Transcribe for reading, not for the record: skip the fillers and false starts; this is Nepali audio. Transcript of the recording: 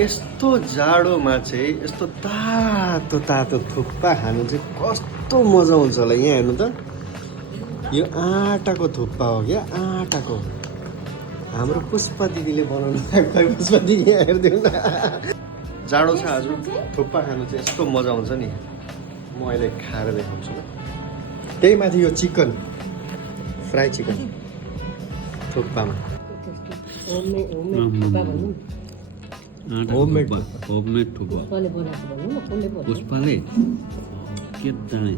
यस्तो जाडोमा चाहिँ यस्तो तातो तातो थुक्पा खानु चाहिँ कस्तो मजा हुन्छ होला यहाँ हेर्नु त यो आटाको थुक्पा हो क्या आटाको हाम्रो पुष्पा दिदीले बनाउनु भएको खै पुष्पा दिदी यहाँ हेरिदिनु न जाडो छ आज थुक्पा खानु चाहिँ यस्तो मजा आउँछ नि म अहिले खाएर देखाउँछु ल त्यही माथि यो चिकन फ्राई चिकन थुक्पामा होममेड थुक्पा पुष्पाले के जाने